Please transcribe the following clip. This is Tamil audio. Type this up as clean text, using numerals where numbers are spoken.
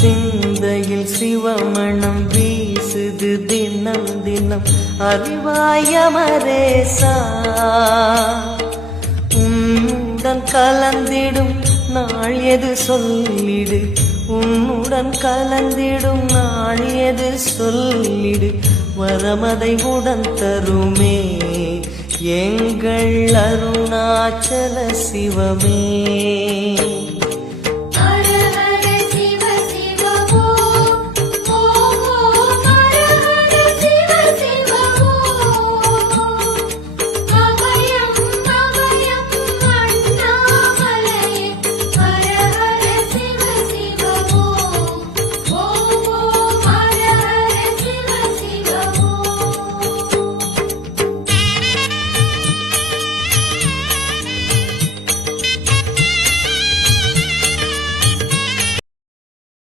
சிந்தையில் சிவமணம் வீசுது தினம் தினம் அறிவாயமரேசா உன்னுடன் கலந்திடும் நாள் எது சொல்லிடு உன்னுடன் கலந்திடும் நாள் எது சொல்லிடு வரமதை உடன் தருமே எங்கள் அருணாச்சல சிவமே.